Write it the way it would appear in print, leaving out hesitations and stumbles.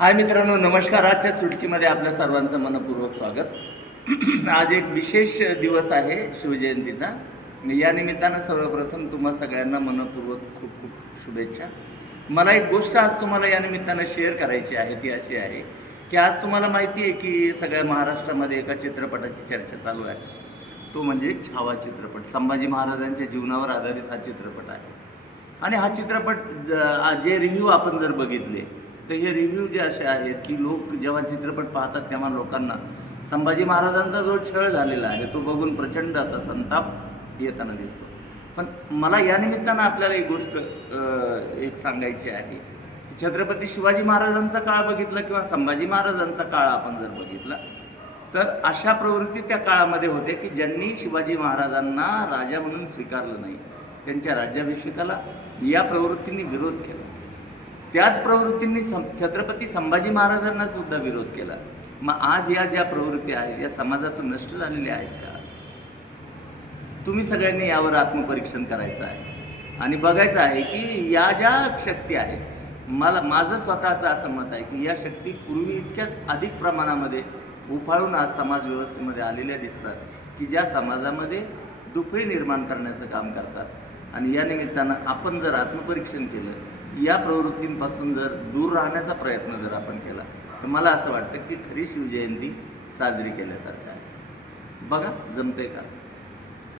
हाय मित्रांनो, नमस्कार. आजच्या चुटकीमध्ये आपल्या सर्वांचं मनपूर्वक स्वागत. आज एक विशेष दिवस आहे शिवजयंतीचा. या निमित्तानं सर्वप्रथम तुम्हा सगळ्यांना मनपूर्वक खूप खूप शुभेच्छा. मला एक गोष्ट आज तुम्हाला या निमित्तानं शेअर करायची आहे. ती अशी आहे की आज तुम्हाला माहिती आहे की सगळ्या महाराष्ट्रामध्ये एका चित्रपटाची चर्चा चालू आहे. तो म्हणजे छावा चित्रपट. संभाजी महाराजांच्या जीवनावर आधारित हा चित्रपट आहे. आणि हा चित्रपट जे रिव्ह्यू आपण जर बघितले तर हे रिव्ह्यू जे असे आहेत की लोक जेव्हा चित्रपट पाहतात तेव्हा लोकांना संभाजी महाराजांचा जो छळ झालेला आहे तो बघून प्रचंड असा संताप येताना दिसतो. पण मला या निमित्तानं आपल्याला एक गोष्ट एक सांगायची आहे. छत्रपती शिवाजी महाराजांचा काळ बघितला किंवा संभाजी महाराजांचा काळ आपण जर बघितला तर अशा प्रवृत्ती त्या काळामध्ये होत्या की ज्यांनी शिवाजी महाराजांना राजा म्हणून स्वीकारलं नाही, त्यांच्या राज्याभिषेकाला या प्रवृत्तींनी विरोध केला. त्याच प्रवृत्तींनी छत्रपती संभाजी महाराजांना सुद्धा विरोध केला. मग आज या ज्या प्रवृत्ती आहेत या समाजातून नष्ट झालेल्या आहेत का? तुम्ही सगळ्यांनी यावर आत्मपरीक्षण करायचं आहे आणि बघायचं आहे की या ज्या शक्ती आहेत, माझं स्वतःचं असं मत आहे की या शक्ती पूर्वी इतक्यात अधिक प्रमाणामध्ये उफाळून आज समाज व्यवस्थेमध्ये आलेल्या दिसतात की ज्या समाजामध्ये दुफळी निर्माण करण्याचं काम करतात. आणि या निमित्तानं आपण जर आत्मपरीक्षण केलं, या प्रवृत्तींपासून जर दूर राहण्याचा प्रयत्न जर आपण केला तर मला असं वाटतं की खरी शिवजयंती साजरी केल्यासारखं आहे. बघा, जमतंय का?